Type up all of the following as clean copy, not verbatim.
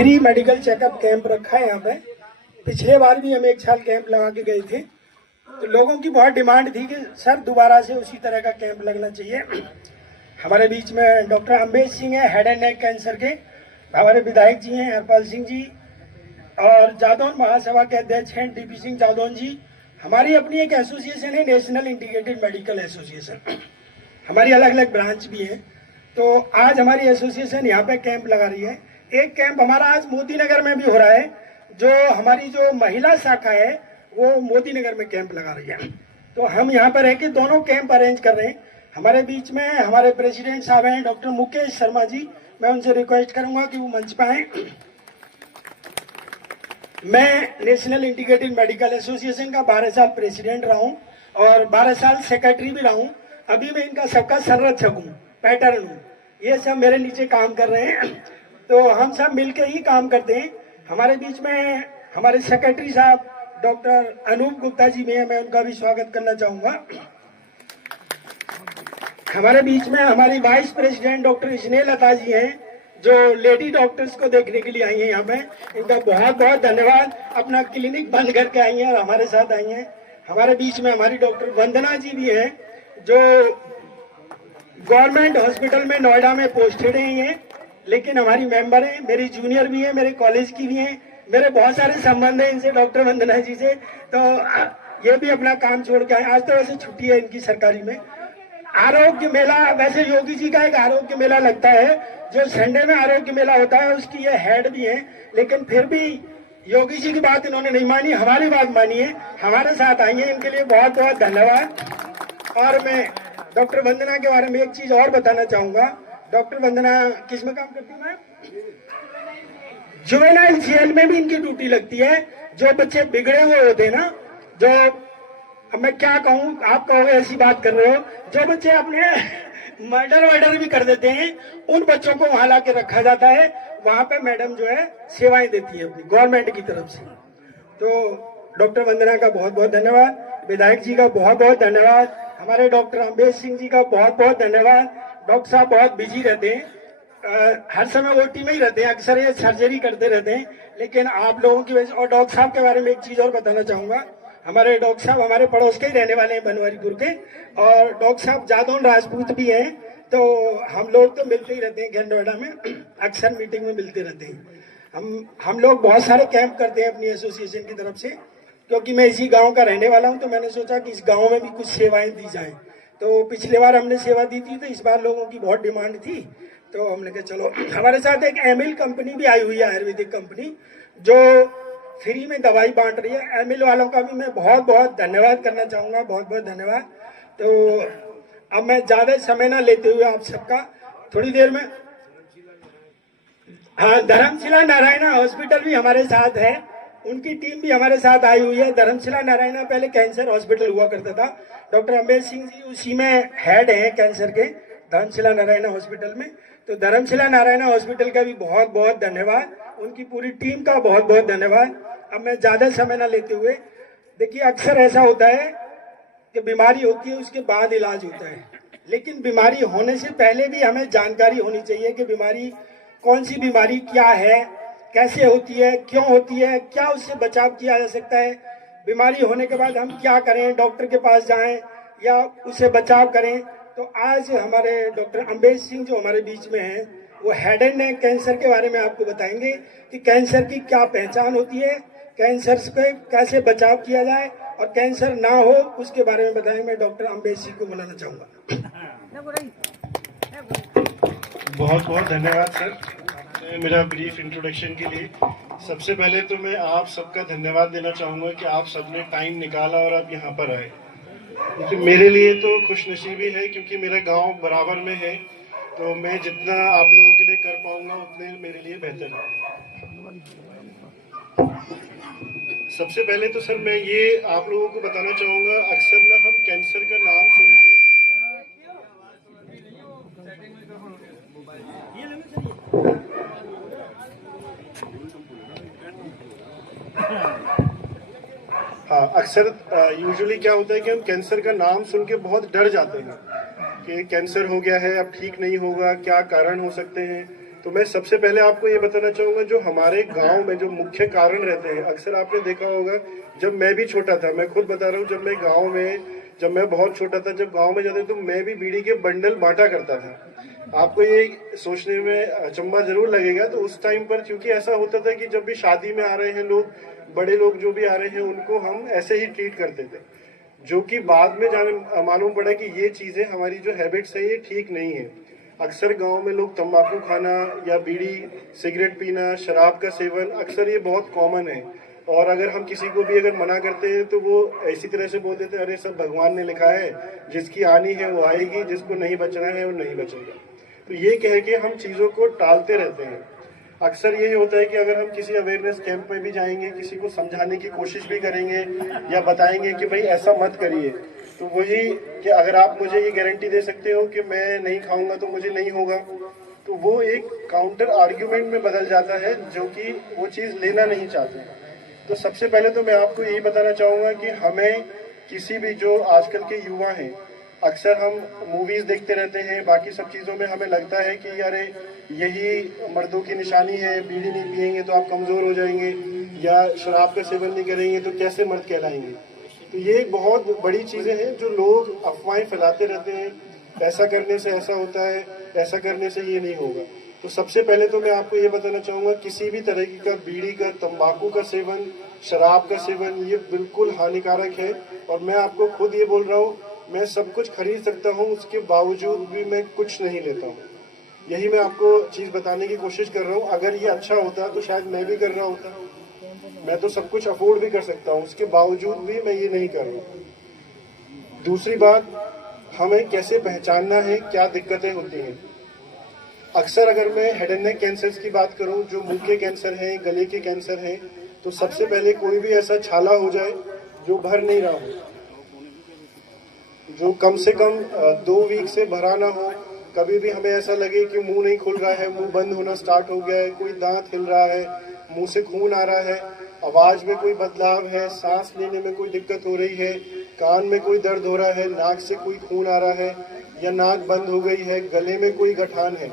Free medical checkup camp रखा है यहाँ पे। पिछले बार भी हम 1 साल कैंप लगा के गए थे, तो लोगों की बहुत डिमांड थी कि सर दोबारा से उसी तरह का कैंप लगना चाहिए। हमारे बीच में डॉक्टर अम्बेश सिंह है, हेड एंड नेक कैंसर के। हमारे विधायक जी हैं हरपाल सिंह जी, और जादौन महासभा के अध्यक्ष हैं डीपी सिंह जादौन जी। हमारी अपनी एक एसोसिएशन है, नेशनल इंटीग्रेटेड मेडिकल एसोसिएशन। हमारी अलग अलग ब्रांच भी है। तो आज हमारी एसोसिएशन यहाँ पे कैंप लगा रही है। एक कैंप हमारा आज मोदी नगर में भी हो रहा है, जो हमारी जो महिला शाखा है वो मोदी नगर में कैंप लगा रही है। तो हम यहाँ पर रह के दोनों कैंप अरेंज कर रहे हैं। हमारे बीच में हमारे प्रेसिडेंट साहब हैं डॉक्टर मुकेश शर्मा जी, मैं उनसे रिक्वेस्ट करूंगा कि वो मंच पर आए। मैं नेशनल इंटीग्रेटेड मेडिकल एसोसिएशन का 12 साल प्रेसिडेंट रहा हूँ और 12 साल सेक्रेटरी भी रहा हूँ। अभी मैं इनका सबका संरक्षक हूँ, पैटर्न हूँ। ये सब मेरे नीचे काम कर रहे हैं, तो हम सब मिलकर ही काम करते हैं। हमारे बीच में हमारे सेक्रेटरी साहब डॉक्टर अनूप गुप्ता जी भी हैं, मैं उनका भी स्वागत करना चाहूँगा। हमारे बीच में हमारी वाइस प्रेसिडेंट डॉक्टर स्नेहलता जी हैं, जो लेडी डॉक्टर्स को देखने के लिए आई हैं यहाँ पे। इनका बहुत बहुत धन्यवाद। अपना क्लिनिक बंद करके आई हैं और हमारे साथ आई हैं। हमारे बीच में हमारी डॉक्टर वंदना जी भी हैं, जो गवर्नमेंट हॉस्पिटल में नोएडा में पोस्टेड हैं, लेकिन हमारी मेंबर हैं, मेरी जूनियर भी है, मेरे कॉलेज की भी हैं। मेरे बहुत सारे संबंध हैं इनसे, डॉक्टर वंदना जी से। तो ये भी अपना काम छोड़ के आए। आज तो वैसे छुट्टी है इनकी सरकारी में। आरोग्य मेला, वैसे योगी जी का एक आरोग्य मेला लगता है, जो संडे में आरोग्य मेला होता है, उसकी ये हेड भी है। लेकिन फिर भी योगी जी की बात इन्होंने नहीं मानी, हमारी बात मानी है, हमारे साथ आई है। इनके लिए बहुत बहुत धन्यवाद। और मैं डॉक्टर वंदना के बारे में एक चीज और बताना चाहूंगा। डॉक्टर वंदना किस में काम करती है? जुवेनाइल जेल में भी इनकी ड्यूटी लगती है। जो बच्चे बिगड़े हुए होते हैं ना, जो, अब मैं क्या कहूँ, आप कहोगे ऐसी बात कर रहे हो, जो बच्चे अपने मर्डर भी कर देते हैं, उन बच्चों को वहां लाके रखा जाता है। वहां पे मैडम जो है सेवाएं देती है अपनी गवर्नमेंट की तरफ से। तो डॉक्टर वंदना का बहुत बहुत धन्यवाद, विधायक जी का बहुत बहुत धन्यवाद, हमारे डॉक्टर अम्बेश सिंह जी का बहुत बहुत धन्यवाद। डॉक्टर साहब बहुत बिजी रहते हैं, हर समय ओटी में ही रहते हैं, अक्सर ये सर्जरी करते रहते हैं, लेकिन आप लोगों की वजह। और डॉक्टर साहब के बारे में एक चीज और बताना चाहूंगा। हमारे डॉक्टर साहब हमारे पड़ोस के ही रहने वाले हैं, बनवारीपुर के, और डॉक्टर साहब जादौन राजपूत भी हैं। तो हम लोग तो मिलते ही रहते हैं, घर नोएडा में अक्सर मीटिंग में मिलते रहते हैं। हम लोग बहुत सारे कैंप करते हैं अपनी एसोसिएशन की तरफ से, क्योंकि मैं इसी गांव का रहने वाला हूं, तो मैंने सोचा कि इस गांव में भी कुछ सेवाएं दी जाएं। तो पिछले बार हमने सेवा दी थी, तो इस बार लोगों की बहुत डिमांड थी, तो हमने कहा चलो। हमारे साथ एक एमिल कंपनी भी आई हुई है, आयुर्वेदिक कंपनी, जो फ्री में दवाई बांट रही है। एमिल वालों का भी मैं बहुत बहुत धन्यवाद करना चाहूँगा, बहुत बहुत धन्यवाद। तो अब मैं ज़्यादा समय ना लेते हुए आप सबका, थोड़ी देर में, हाँ, धर्मशिला नारायणा हॉस्पिटल भी हमारे साथ है, उनकी टीम भी हमारे साथ आई हुई है। धर्मशिला नारायणा पहले कैंसर हॉस्पिटल हुआ करता था, डॉक्टर अम्बेश सिंह जी उसी में हेड हैं कैंसर के, धर्मशिला नारायणा हॉस्पिटल में। तो धर्मशिला नारायणा हॉस्पिटल का भी बहुत बहुत धन्यवाद, उनकी पूरी टीम का बहुत बहुत धन्यवाद। अब मैं ज़्यादा समय ना लेते हुए, देखिए अक्सर ऐसा होता है कि बीमारी होती है उसके बाद इलाज होता है, लेकिन बीमारी होने से पहले भी हमें जानकारी होनी चाहिए कि बीमारी, कौन सी बीमारी क्या है, कैसे होती है, क्यों होती है, क्या उससे बचाव किया जा सकता है, बीमारी होने के बाद हम क्या करें, डॉक्टर के पास जाएं या उससे बचाव करें। तो आज हमारे डॉक्टर अम्बेश सिंह जो हमारे बीच में हैं, वो हेड एंड नेक कैंसर के बारे में आपको बताएंगे कि कैंसर की क्या पहचान होती है, कैंसर से कैसे बचाव किया जाए, और कैंसर ना हो उसके बारे में बताएंगे। मैं डॉक्टर अम्बेश सिंह को बुलाना चाहूँगा। बहुत बहुत धन्यवाद सर मेरा ब्रीफ इंट्रोडक्शन के लिए। सबसे पहले तो मैं आप सबका धन्यवाद देना चाहूँगा कि आप सबने टाइम निकाला और आप यहाँ पर आए, क्योंकि मेरे लिए तो खुशनसीबी है, क्योंकि मेरा गांव बराबर में है, तो मैं जितना आप लोगों के लिए कर पाऊंगा उतने मेरे लिए बेहतर है। सबसे पहले तो सर मैं ये आप लोगों को बताना चाहूँगा, अक्सर ना हम कैंसर का नाम सुन के, हाँ, अक्सर यूजुअली क्या होता है कि हम कैंसर का नाम सुन के बहुत डर जाते हैं कि कैंसर हो गया है, अब ठीक नहीं होगा, क्या कारण हो सकते हैं, तो मैं सबसे पहले आपको ये बताना चाहूंगा, जो हमारे गांव में जो मुख्य कारण रहते हैं, अक्सर आपने देखा होगा, जब मैं भी छोटा था, मैं खुद बता रहा हूँ, जब मैं बहुत छोटा था, जब गांव में जाते तो मैं भी बीड़ी के बंडल बांटा करता था। आपको ये सोचने में अचंभा जरूर लगेगा। तो उस टाइम पर क्योंकि ऐसा होता था कि जब भी शादी में आ रहे हैं लोग, बड़े लोग जो भी आ रहे हैं, उनको हम ऐसे ही ट्रीट करते थे, जो कि बाद में जाने मालूम पड़ा कि ये चीजें, हमारी जो हैबिट्स है, ये ठीक नहीं है। अक्सर गांव में लोग तंबाकू खाना या बीड़ी सिगरेट पीना, शराब का सेवन, अक्सर ये बहुत कॉमन है। और अगर हम किसी को भी अगर मना करते हैं तो वो ऐसी तरह से बोल देते हैं, अरे सब भगवान ने लिखा है, जिसकी आनी है वो आएगी, जिसको नहीं बचना है वो नहीं बचेगा। तो ये कह के हम चीज़ों को टालते रहते हैं। अक्सर यही होता है कि अगर हम किसी अवेयरनेस कैंप में भी जाएंगे, किसी को समझाने की कोशिश भी करेंगे या बताएंगे कि भाई ऐसा मत करिए, तो वही कि अगर आप मुझे ये गारंटी दे सकते हो कि मैं नहीं खाऊंगा तो मुझे नहीं होगा, तो वो एक काउंटर आर्ग्यूमेंट में बदल जाता है, जो कि वो चीज़ लेना नहीं चाहते। तो सबसे पहले तो मैं आपको यही बताना चाहूँगा कि हमें किसी भी, जो आजकल के युवा हैं, अक्सर हम मूवीज़ देखते रहते हैं, बाकी सब चीज़ों में हमें लगता है कि अरे यही मर्दों की निशानी है, बीड़ी नहीं पिएंगे तो आप कमज़ोर हो जाएंगे, या शराब का सेवन नहीं करेंगे तो कैसे मर्द कहलाएंगे। तो ये बहुत बड़ी चीज़ें हैं जो लोग अफवाहें फैलाते रहते हैं, ऐसा करने से ऐसा होता है, ऐसा करने से ये नहीं होगा। तो सबसे पहले तो मैं आपको ये बताना चाहूँगा, किसी भी तरह का बीड़ी का, तंबाकू का सेवन, शराब का सेवन, ये बिल्कुल हानिकारक है। और मैं आपको खुद ये बोल रहा हूँ, मैं सब कुछ खरीद सकता हूँ, उसके बावजूद भी मैं कुछ नहीं लेता हूँ। यही मैं आपको चीज़ बताने की कोशिश कर रहा हूँ। अगर ये अच्छा होता तो शायद मैं भी कर रहा होता, मैं तो सब कुछ अफोर्ड भी कर सकता हूँ, उसके बावजूद भी मैं ये नहीं कर रहा हूँ। दूसरी बात, हमें कैसे पहचानना है क्या दिक्कतें होती हैं। अक्सर अगर मैं हेड एंड नेक कैंसर्स की बात करूं, जो मुंह के कैंसर हैं, गले के कैंसर हैं, तो सबसे पहले कोई भी ऐसा छाला हो जाए जो भर नहीं रहा हो, जो कम से कम 2 वीक से भरा ना हो। कभी भी हमें ऐसा लगे कि मुंह नहीं खुल रहा है, मुंह बंद होना स्टार्ट हो गया है, कोई दांत हिल रहा है, मुंह से खून आ रहा है, आवाज में कोई बदलाव है, सांस लेने में कोई दिक्कत हो रही है, कान में कोई दर्द हो रहा है, नाक से कोई खून आ रहा है, या नाक बंद हो गई है, गले में कोई गठान है,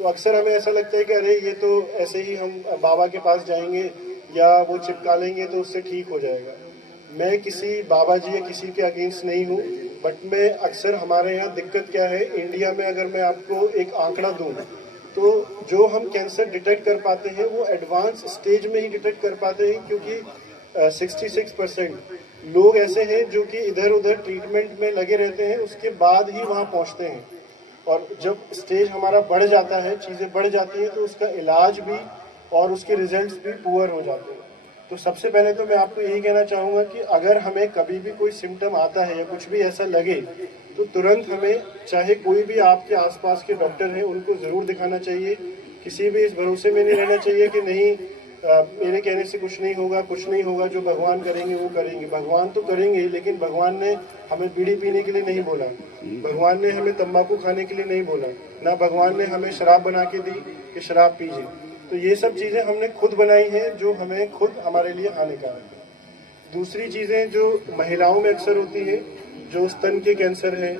तो अक्सर हमें ऐसा लगता है कि अरे ये तो ऐसे ही हम बाबा के पास जाएंगे या वो चिपका लेंगे तो उससे ठीक हो जाएगा। मैं किसी बाबा जी या किसी के अगेंस्ट नहीं हूँ, बट मैं अक्सर, हमारे यहाँ दिक्कत क्या है इंडिया में, अगर मैं आपको एक आंकड़ा दूँ तो जो हम कैंसर डिटेक्ट कर पाते हैं वो एडवांस स्टेज में ही डिटेक्ट कर पाते हैं, क्योंकि 66% लोग ऐसे हैं जो कि इधर उधर ट्रीटमेंट में लगे रहते हैं, उसके बाद ही वहाँ पहुँचते हैं। और जब स्टेज हमारा बढ़ जाता है, चीज़ें बढ़ जाती हैं, तो उसका इलाज भी और उसके रिजल्ट्स भी पुअर हो जाते हैं। तो सबसे पहले तो मैं आपको यही कहना चाहूँगा कि अगर हमें कभी भी कोई सिम्टम आता है या कुछ भी ऐसा लगे, तो तुरंत हमें, चाहे कोई भी आपके आसपास के डॉक्टर हैं, उनको ज़रूर दिखाना चाहिए। किसी भी इस भरोसे में नहीं रहना चाहिए कि नहीं मेरे कहने से कुछ नहीं होगा, कुछ नहीं होगा, जो भगवान करेंगे वो करेंगे। भगवान तो करेंगे ही, लेकिन भगवान ने हमें बीड़ी पीने के लिए नहीं बोला, भगवान ने हमें तंबाकू खाने के लिए नहीं बोला, ना भगवान ने हमें शराब बना के दी कि शराब पीजिए। तो ये सब चीज़ें हमने खुद बनाई हैं, जो हमें खुद, हमारे लिए हानिकारक है। दूसरी चीज़ें जो महिलाओं में अक्सर होती है, जो स्तन के कैंसर है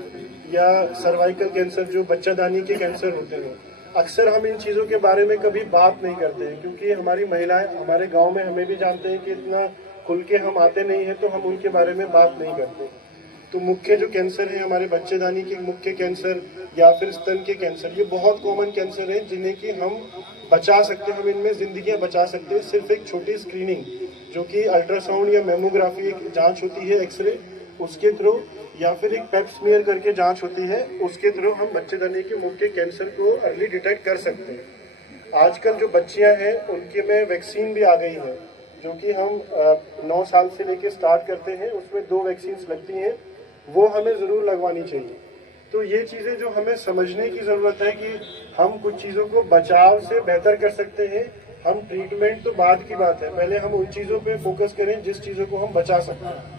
या सर्वाइकल कैंसर, जो बच्चादानी के कैंसर होते हैं, अक्सर हम इन चीज़ों के बारे में कभी बात नहीं करते हैं, क्योंकि हमारी महिलाएं, हमारे गांव में हमें भी जानते हैं कि इतना खुल के हम आते नहीं हैं, तो हम उनके बारे में बात नहीं करते। तो मुख्य जो कैंसर है, हमारे बच्चेदानी के मुख्य कैंसर या फिर स्तन के कैंसर, ये बहुत कॉमन कैंसर है, जिन्हें कि हम बचा सकते हैं, हम इनमें जिंदगियां बचा सकते हैं, सिर्फ एक छोटी स्क्रीनिंग, जो कि अल्ट्रासाउंड या मेमोग्राफी एक जाँच होती है, एक्सरे, उसके थ्रू, या फिर एक पेप स्मीयर करके जांच होती है, उसके थ्रू हम बच्चेदानी के मुख्य कैंसर को अर्ली डिटेक्ट कर सकते हैं। आजकल जो बच्चियां हैं उनके में वैक्सीन भी आ गई है, जो कि हम 9 साल से लेके स्टार्ट करते हैं, उसमें 2 वैक्सीन लगती हैं, वो हमें ज़रूर लगवानी चाहिए। तो ये चीज़ें जो हमें समझने की ज़रूरत है कि हम कुछ चीज़ों को बचाव से बेहतर कर सकते हैं। हम ट्रीटमेंट तो बाद की बात है, पहले हम उन चीज़ों पे फोकस करें जिस चीज़ों को हम बचा सकते हैं।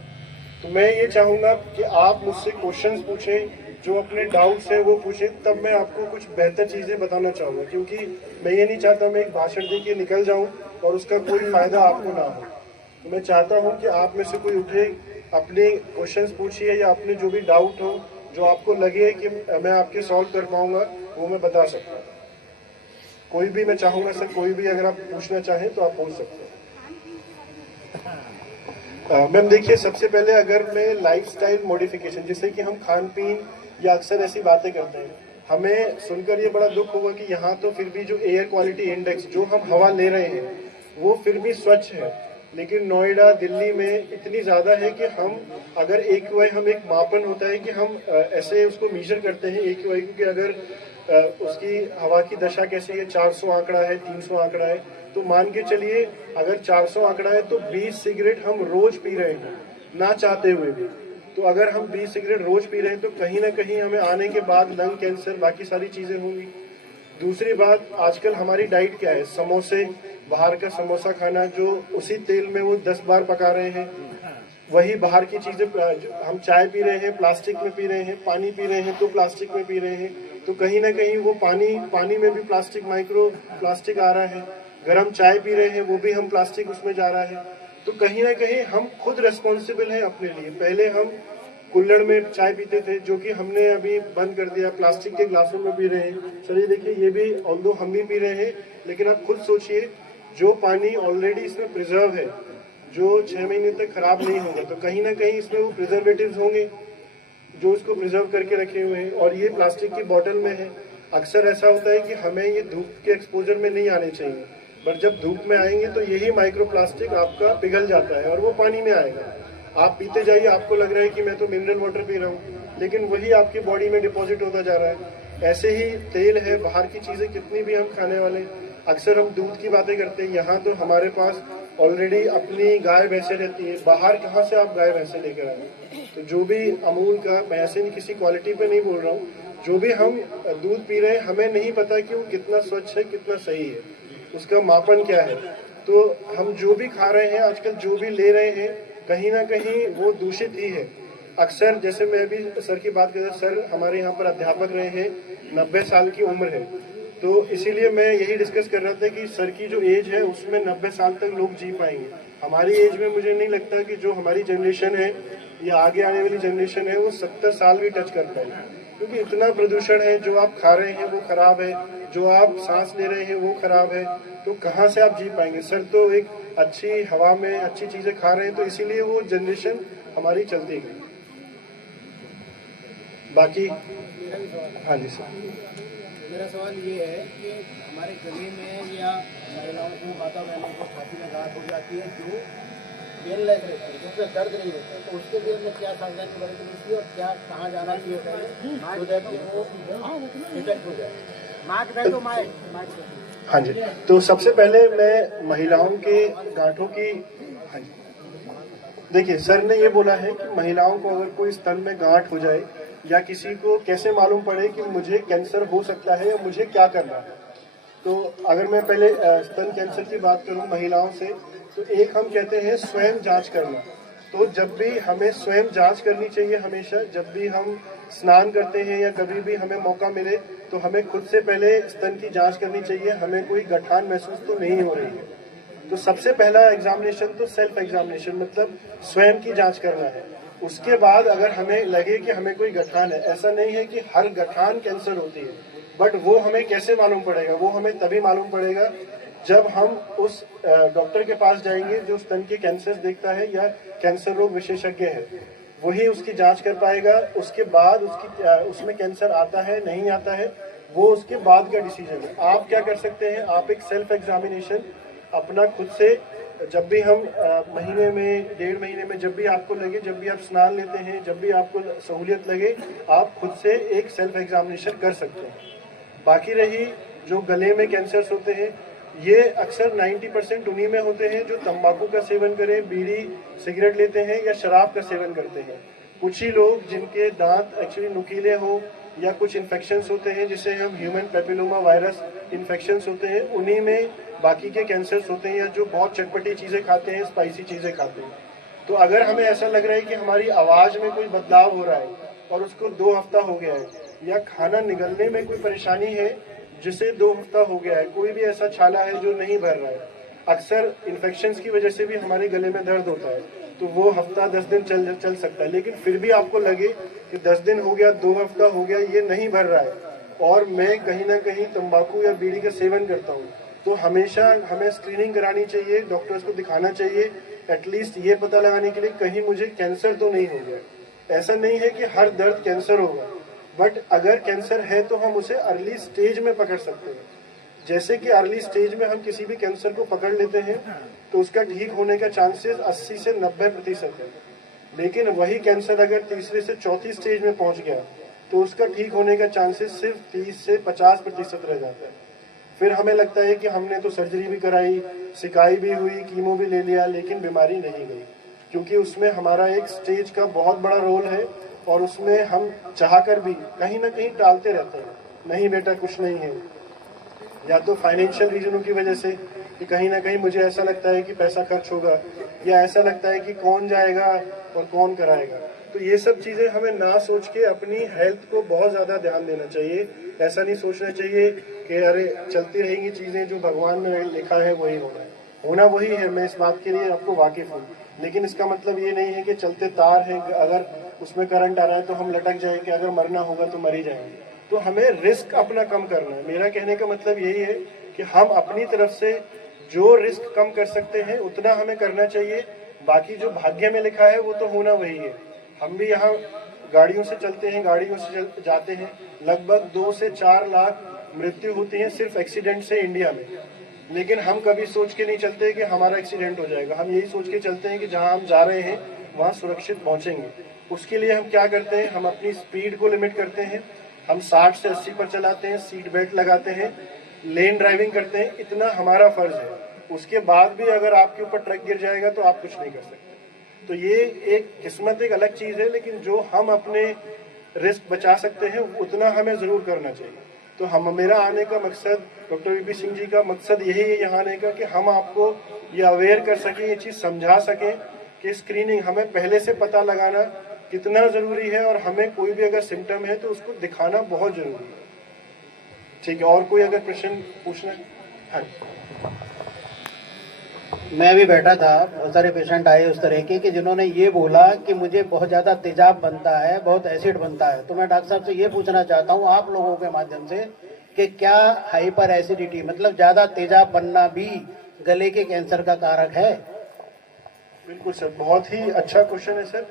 तो मैं ये चाहूँगा कि आप मुझसे क्वेश्चंस पूछें, जो अपने डाउट्स हैं वो पूछें, तब मैं आपको कुछ बेहतर चीज़ें बताना चाहूँगा, क्योंकि मैं ये नहीं चाहता मैं एक भाषण दे के निकल जाऊँ और उसका कोई फ़ायदा आपको ना हो। तो मैं चाहता हूँ कि आप में से कोई उठे, अपने क्वेश्चंस पूछिए, या अपने जो भी डाउट हो, जो आपको लगे कि मैं आपके सॉल्व कर पाऊँगा, वो मैं बता सकता हूँ। कोई भी मैं चाहूँगा सर, कोई भी अगर आप पूछना चाहें तो आप पूछ सकते हैं। मैम देखिए, सबसे पहले अगर मैं लाइफस्टाइल मॉडिफिकेशन, जैसे कि हम खान पीन या अक्सर ऐसी बातें करते हैं, हमें सुनकर ये बड़ा दुख होगा कि यहाँ तो फिर भी जो एयर क्वालिटी इंडेक्स जो हम हवा ले रहे हैं वो फिर भी स्वच्छ है, लेकिन नोएडा दिल्ली में इतनी ज़्यादा है कि हम अगर AQI, हम एक मापन होता है कि हम ऐसे उसको मेजर करते हैं AQI को, कि अगर उसकी हवा की दशा कैसी है, 400 आंकड़ा है, 300 आंकड़ा है, तो मान के चलिए अगर 400 आंकड़ा है तो 20 सिगरेट हम रोज पी रहे हैं ना चाहते हुए भी। तो अगर हम 20 सिगरेट रोज पी रहे हैं तो कहीं ना कहीं हमें आने के बाद लंग कैंसर, बाकी सारी चीजें होंगी। दूसरी बात, आजकल हमारी डाइट क्या है, समोसे, बाहर का समोसा खाना, जो उसी तेल में वो 10 बार पका रहे हैं, वही बाहर की चीजें, हम चाय पी रहे हैं प्लास्टिक में पी रहे हैं, पानी पी रहे हैं तो प्लास्टिक में पी रहे हैं, तो कहीं ना कहीं वो पानी में भी प्लास्टिक, माइक्रो प्लास्टिक आ रहा है। गर्म चाय पी रहे हैं वो भी हम प्लास्टिक उसमें जा रहा है। तो कहीं ना कहीं हम खुद रेस्पॉन्सिबल हैं अपने लिए। पहले हम कुल्हड़ में चाय पीते थे, जो कि हमने अभी बंद कर दिया, प्लास्टिक के ग्लासों में पी रहे हैं। सर ये देखिए, ये भी ऑल्दो हम भी पी रहे हैं, लेकिन आप खुद सोचिए, जो पानी ऑलरेडी इसमें प्रिजर्व है, जो 6 महीने तक खराब नहीं होगा, तो कहीं ना कहीं इसमें वो प्रिजर्वेटिव्स होंगे जो इसको प्रिजर्व करके रखे हुए हैं, और ये प्लास्टिक की बोतल में है। अक्सर ऐसा होता है कि हमें ये धूप के एक्सपोजर में नहीं आने चाहिए, पर जब धूप में आएंगे तो यही माइक्रो प्लास्टिक आपका पिघल जाता है और वो पानी में आएगा। आप पीते जाइए, आपको लग रहा है कि मैं तो मिनरल वाटर पी रहा हूँ, लेकिन वही आपकी बॉडी में डिपॉजिट होता जा रहा है। ऐसे ही तेल है, बाहर की चीजें कितनी भी हम खाने वाले, अक्सर हम दूध की बातें करते हैं, यहाँ तो हमारे पास ऑलरेडी अपनी गाय भैंसे रहती है, बाहर कहाँ से आप गाय भैंसे लेकर आए? तो जो भी अमूल का, मैं ऐसे नहीं किसी क्वालिटी पे नहीं बोल रहा हूँ, जो भी हम दूध पी रहे हैं हमें नहीं पता कि वो कितना स्वच्छ है, कितना सही है, उसका मापन क्या है। तो हम जो भी खा रहे हैं आजकल, जो भी ले रहे हैं, कहीं ना कहीं वो दूषित ही है। अक्सर जैसे मैं भी सर की बात कर, सर हमारे यहाँ पर अध्यापक रहे हैं, 90 साल की उम्र है, तो इसीलिए मैं यही डिस्कस कर रहा था कि सर की जो एज है उसमें 90 साल तक लोग जी पाएंगे। हमारी एज में मुझे नहीं लगता कि जो हमारी जनरेशन है या आगे आने वाली जनरेशन है वो 70 साल भी टच कर पाएगी, क्योंकि इतना प्रदूषण है, जो आप खा रहे हैं वो खराब है, जो आप सांस ले रहे हैं वो खराब है, तो कहाँ से आप जी पाएंगे? सर तो एक अच्छी हवा में अच्छी चीजें खा रहे हैं, तो इसीलिए वो जनरेशन हमारी चलती गई। बाकी हाँ जी सर, मेरा सवाल ये है कि हमारे गले में या महिलाओं को, माता बहनों को छाती में गांठ हो जाती है जो पेनलेस रहती है, जिसमें दर्द नहीं होता है, तो उसके लिए में क्या सावधानी बरतनी चाहिए और क्या कहाँ जाना चाहिए पहले, तो जैसे वो इफेक्ट हो जाए? मास्क पहन तो मास्क। हाँ जी, तो सबसे पहले मैं महिलाओं के गांठों की, हाँ जी, देखिए सर ने ये बोला है कि महिलाओं को अगर कोई स्तन में गांठ हो जाए या किसी को कैसे मालूम पड़े कि मुझे कैंसर हो सकता है या मुझे क्या करना है। तो अगर मैं पहले स्तन कैंसर की बात करूं महिलाओं से, तो एक हम कहते हैं स्वयं जांच करना। तो जब भी हमें स्वयं जांच करनी चाहिए, हमेशा जब भी हम स्नान करते हैं या कभी भी हमें मौका मिले, तो हमें खुद से पहले स्तन की जांच करनी चाहिए, हमें कोई गठान महसूस तो नहीं हो रही है। तो सबसे पहला एग्जामिनेशन तो सेल्फ एग्जामिनेशन, मतलब स्वयं की जांच करना है। उसके बाद अगर हमें लगे कि हमें कोई गठान है, ऐसा नहीं है कि हर गठान कैंसर होती है, बट वो हमें कैसे मालूम पड़ेगा? वो हमें तभी मालूम पड़ेगा जब हम उस डॉक्टर के पास जाएंगे जो स्तन के कैंसर देखता है या कैंसर रोग विशेषज्ञ है, वही उसकी जांच कर पाएगा। उसके बाद उसमें कैंसर आता है नहीं आता है, वो उसके बाद का डिसीजन है। आप क्या कर सकते हैं, आप एक सेल्फ एग्जामिनेशन अपना खुद से, जब भी हम महीने में, 1.5 महीने में, जब भी आपको लगे, जब भी आप स्नान लेते हैं, जब भी आपको सहूलियत लगे, आप खुद से एक सेल्फ एग्जामिनेशन कर सकते हैं। बाकी रही जो गले में कैंसर्स होते हैं, ये अक्सर 90% उन्हीं में होते हैं जो तंबाकू का सेवन करें, बीड़ी सिगरेट लेते हैं या शराब का सेवन करते हैं। कुछ ही लोग जिनके दांत एक्चुअली नुकीले हो या कुछ इन्फेक्शंस होते हैं, जिसे हम ह्यूमन पेपिलोमा वायरस इन्फेक्शंस होते हैं, उन्हीं में बाकी के कैंसर्स होते हैं, या जो बहुत चटपटी चीज़ें खाते हैं, स्पाइसी चीज़ें खाते हैं। तो अगर हमें ऐसा लग रहा है कि हमारी आवाज़ में कोई बदलाव हो रहा है और उसको 2 हफ्ता हो गया है, या खाना निगलने में कोई परेशानी है जिसे 2 हफ्ता हो गया है, कोई भी ऐसा छाला है जो नहीं भर रहा है, अक्सर इन्फेक्शंस की वजह से भी हमारे गले में दर्द होता है, तो वो हफ्ता 10 दिन चल सकता है। लेकिन फिर भी आपको लगे कि 10 दिन हो गया, 2 हफ्ता हो गया, ये नहीं भर रहा है, और मैं कहीं ना कहीं तंबाकू या बीड़ी का सेवन करता हूँ, तो हमेशा हमें स्क्रीनिंग करानी चाहिए, डॉक्टर्स को दिखाना चाहिए, एटलीस्ट ये पता लगाने के लिए कहीं मुझे कैंसर तो नहीं हो गया। ऐसा नहीं है कि हर दर्द कैंसर होगा, बट अगर कैंसर है तो हम उसे अर्ली स्टेज में पकड़ सकते हैं। जैसे कि अर्ली स्टेज में हम किसी भी कैंसर को पकड़ लेते हैं तो उसका ठीक होने का चांसेस 80 से 90% है, लेकिन वही कैंसर अगर तीसरे से चौथी स्टेज में पहुंच गया तो उसका ठीक होने का चांसेस सिर्फ 30 से 50% रह जाता है। फिर हमें लगता है कि हमने तो सर्जरी भी कराई, सिकाई भी हुई, कीमो भी ले लिया, लेकिन बीमारी नहीं गई, क्योंकि उसमें हमारा एक स्टेज का बहुत बड़ा रोल है और उसमें हम चाहकर भी कहीं ना कहीं टालते रहते हैं, नहीं बेटा कुछ नहीं है, या तो फाइनेंशियल रीजनों की वजह से कि कहीं ना कहीं मुझे ऐसा लगता है कि पैसा खर्च होगा, या ऐसा लगता है कि कौन जाएगा और कौन कराएगा। तो ये सब चीज़ें हमें ना सोच के अपनी हेल्थ को बहुत ज़्यादा ध्यान देना चाहिए। ऐसा नहीं सोचना चाहिए कि अरे चलती रहेंगी चीज़ें, जो भगवान ने लिखा है वही होना है, होना वही है, मैं इस बात के लिए आपको वाकिफ़ हूँ, लेकिन इसका मतलब ये नहीं है कि चलते तार हैं, अगर उसमें करंट आ रहा है तो हम लटक जाएंगे, अगर मरना होगा तो मर ही जाएंगे। तो हमें रिस्क अपना कम करना है। मेरा कहने का मतलब यही है कि हम अपनी तरफ से जो रिस्क कम कर सकते हैं उतना हमें करना चाहिए, बाकी जो भाग्य में लिखा है वो तो होना वही है। हम भी यहाँ गाड़ियों से चलते हैं, गाड़ियों से जाते हैं, लगभग 2 से 4 लाख मृत्यु होती है सिर्फ एक्सीडेंट से इंडिया में, लेकिन हम कभी सोच के नहीं चलते कि हमारा एक्सीडेंट हो जाएगा। हम यही सोच के चलते हैं कि जहाँ हम जा रहे हैं वहाँ सुरक्षित पहुँचेंगे। उसके लिए हम क्या करते हैं, हम अपनी स्पीड को लिमिट करते हैं, हम 60 से 80 पर चलाते हैं, सीट बेल्ट लगाते हैं, लेन ड्राइविंग करते हैं, इतना हमारा फर्ज है। उसके बाद भी अगर आपके ऊपर ट्रक गिर जाएगा तो आप कुछ नहीं कर सकते। तो ये एक किस्मत एक अलग चीज़ है, लेकिन जो हम अपने रिस्क बचा सकते हैं उतना हमें ज़रूर करना चाहिए। तो हम मेरा आने का मकसद, डॉक्टर वीपी सिंह जी का मकसद यही है यहाँ आने का, कि हम आपको ये अवेयर कर सकें, ये चीज़ समझा सकें कि स्क्रीनिंग हमें पहले से पता लगाना कितना ज़रूरी है, और हमें कोई भी अगर सिम्टम है तो उसको दिखाना बहुत ज़रूरी है। ठीक है, और कोई अगर प्रश्न पूछना है? हाँ, मैं भी बैठा था, बहुत सारे पेशेंट आए उस तरह के कि जिन्होंने ये बोला कि मुझे बहुत ज़्यादा तेजाब बनता है, बहुत एसिड बनता है। तो मैं डॉक्टर साहब से ये पूछना चाहता हूँ आप लोगों के माध्यम से कि क्या हाइपर एसिडिटी मतलब ज़्यादा तेजाब बनना भी गले के कैंसर का कारक है? बिल्कुल सर, बहुत ही अच्छा क्वेश्चन है सर।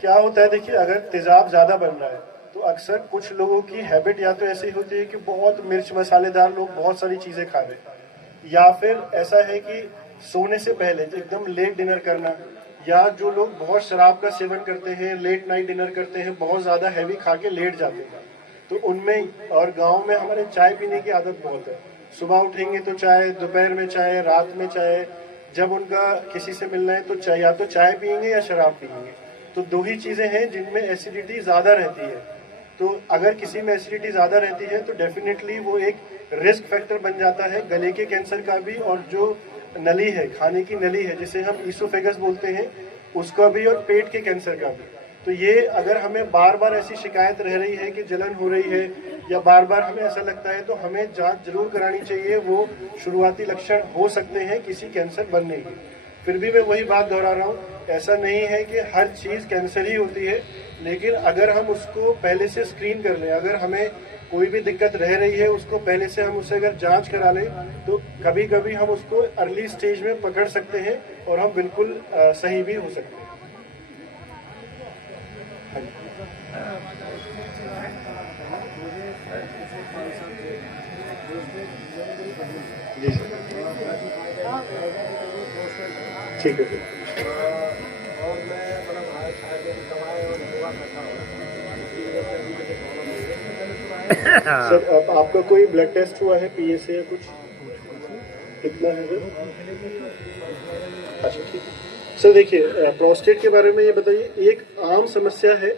क्या होता है, देखिए अगर तेजाब ज़्यादा बन रहा है तो अक्सर कुछ लोगों की हैबिट या तो ऐसी होती है कि बहुत मिर्च मसालेदार लोग बहुत सारी चीज़ें खा रहे हैं, या फिर ऐसा है कि सोने से पहले एकदम लेट डिनर करना, या जो लोग बहुत शराब का सेवन करते हैं, लेट नाइट डिनर करते हैं, बहुत ज़्यादा हैवी खा के लेट जाते हैं, तो उनमें, और गांव में हमारे चाय पीने की आदत बहुत है, सुबह उठेंगे तो चाय, दोपहर में चाय, रात में चाय, जब उनका किसी से मिलना है तो चाय, या तो चाय पियेंगे या शराब पियेंगे। तो 2 ही चीज़ें हैं जिनमें एसिडिटी ज़्यादा रहती है। तो अगर किसी में एसिडिटी ज़्यादा रहती है तो डेफिनेटली वो एक रिस्क फैक्टर बन जाता है गले के कैंसर का भी, और जो नली है, खाने की नली है जिसे हम ईसोफेगस बोलते हैं, उसका भी, और पेट के कैंसर का भी। तो ये अगर हमें बार बार ऐसी शिकायत रह रही है कि जलन हो रही है, या बार बार हमें ऐसा लगता है, तो हमें जांच जरूर करानी चाहिए। वो शुरुआती लक्षण हो सकते हैं किसी कैंसर बनने के। फिर भी मैं वही बात दोहरा रहा हूँ, ऐसा नहीं है कि हर चीज़ कैंसर ही होती है, लेकिन अगर हम उसको पहले से स्क्रीन कर लें, अगर हमें कोई भी दिक्कत रह रही है उसको पहले से हम उसे अगर जांच करा लें तो कभी कभी हम उसको अर्ली स्टेज में पकड़ सकते हैं और हम बिल्कुल सही भी हो सकते हैं। जी सर, ठीक है। और मैं मतलब कमाए और सेवा करता हूँ, सर आपका कोई ब्लड टेस्ट हुआ है पीएसए या कुछ? कितना है सर? अच्छा ठीक है सर। देखिए प्रोस्टेट के बारे में ये बताइए, एक आम समस्या है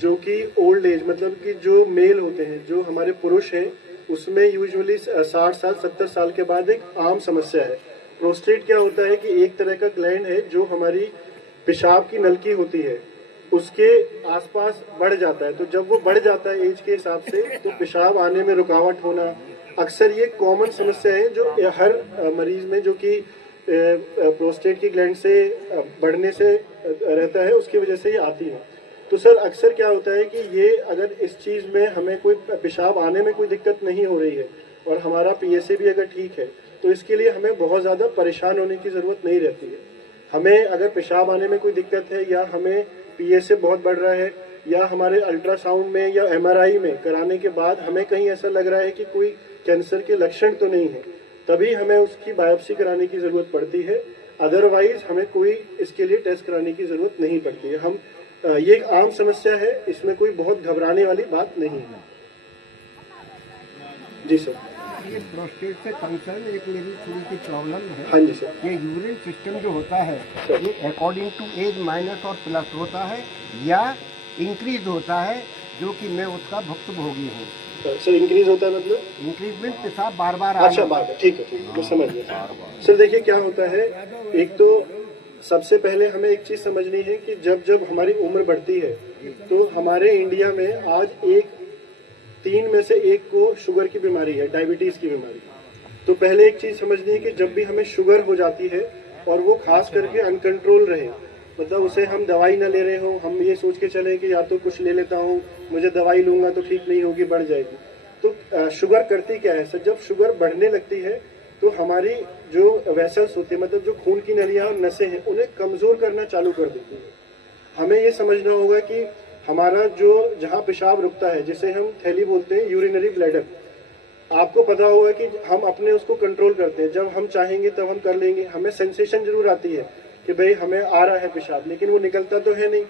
जो कि ओल्ड एज, मतलब कि जो मेल होते हैं, जो हमारे पुरुष हैं, उसमें यूजुअली 60 साल 70 साल के बाद एक आम समस्या है। प्रोस्टेट क्या होता है कि एक तरह का ग्लैंड है जो हमारी पेशाब की नलकी होती है उसके आसपास बढ़ जाता है। तो जब वो बढ़ जाता है एज के हिसाब से तो पेशाब आने में रुकावट होना, अक्सर ये कॉमन समस्या है जो हर मरीज में जो कि प्रोस्टेट की ग्लैंड से बढ़ने से रहता है, उसकी वजह से ये आती है। तो सर अक्सर क्या होता है कि ये अगर इस चीज़ में हमें कोई पेशाब आने में कोई दिक्कत नहीं हो रही है और हमारा पीएसए भी अगर ठीक है, तो इसके लिए हमें बहुत ज़्यादा परेशान होने की ज़रूरत नहीं रहती है। हमें अगर पेशाब आने में कोई दिक्कत है या हमें पीएसए बहुत बढ़ रहा है या हमारे अल्ट्रासाउंड में या एमआरआई में कराने के बाद हमें कहीं ऐसा लग रहा है कि कोई कैंसर के लक्षण तो नहीं है, तभी हमें उसकी बायोप्सी कराने की ज़रूरत पड़ती है। अदरवाइज हमें कोई इसके लिए टेस्ट कराने की ज़रूरत नहीं पड़ती है। ये एक आम समस्या है, इसमें कोई बहुत घबराने वाली बात नहीं है। जी सर। ये प्रोस्टेट से कंसर्न एक मेरी थोड़ी सी प्रॉब्लम है। हाँ जी सर। ये यूरिन सिस्टम जो होता है ये अकॉर्डिंग टू एज माइनस और प्लस होता है या इंक्रीज होता है, जो कि मैं उसका भुक्तभोगी हूँ। सर इंक्रीज होता है मतलब इंक्रीजमेंट पेशाब बार बार अच्छा बात है, ठीक है मैं समझ गया। सर देखिए क्या होता है, एक तो सबसे पहले हमें एक चीज समझनी है कि जब जब हमारी उम्र बढ़ती है तो हमारे इंडिया में आज 3 में से 1 को शुगर की बीमारी है, डायबिटीज की बीमारी। तो पहले एक चीज समझनी है कि जब भी हमें शुगर हो जाती है और वो खास करके अनकंट्रोल रहे, मतलब उसे हम दवाई ना ले रहे हो, हम ये सोच के चले कि या तो कुछ ले लेता हूँ, मुझे दवाई लूंगा तो ठीक नहीं होगी, बढ़ जाएगी। तो शुगर करती क्या है सर, जब शुगर बढ़ने लगती है तो हमारी जो वेसल्स होते हैं, मतलब जो खून की नलियां और नसें हैं, उन्हें कमजोर करना चालू कर देती है। हमें ये समझना होगा कि हमारा जो जहाँ पेशाब रुकता है, जिसे हम थैली बोलते हैं, यूरिनरी ब्लैडर, आपको पता होगा कि हम अपने उसको कंट्रोल करते हैं, जब हम चाहेंगे तब हम कर लेंगे। हमें सेंसेशन जरूर आती है कि भाई हमें आ रहा है पेशाब, लेकिन वो निकलता तो है नहीं।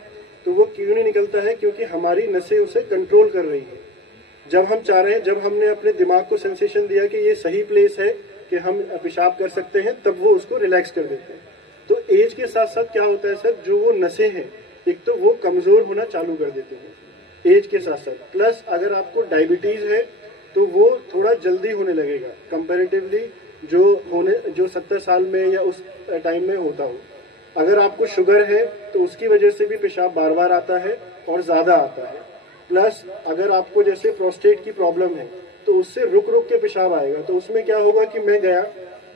तो वो क्यों नहीं निकलता है, क्योंकि हमारी नसें उसे कंट्रोल कर रही है। जब हम चाह रहे हैं, जब हमने अपने दिमाग को सेंसेशन दिया कि ये सही प्लेस है कि हम पेशाब कर सकते हैं, तब वो उसको रिलैक्स कर देते हैं। तो एज के साथ साथ क्या होता है सर, जो वो नसें हैं एक तो वो कमजोर होना चालू कर देते हैं एज के साथ साथ। प्लस अगर आपको डायबिटीज है तो वो थोड़ा जल्दी होने लगेगा कंपैरेटिवली जो 70 साल में या उस टाइम में होता हो। अगर आपको शुगर है तो उसकी वजह से भी पेशाब बार बार आता है और ज्यादा आता है। प्लस अगर आपको जैसे प्रोस्टेट की प्रॉब्लम है तो उससे रुक रुक के पेशाब आएगा, तो उसमें क्या होगा कि मैं गया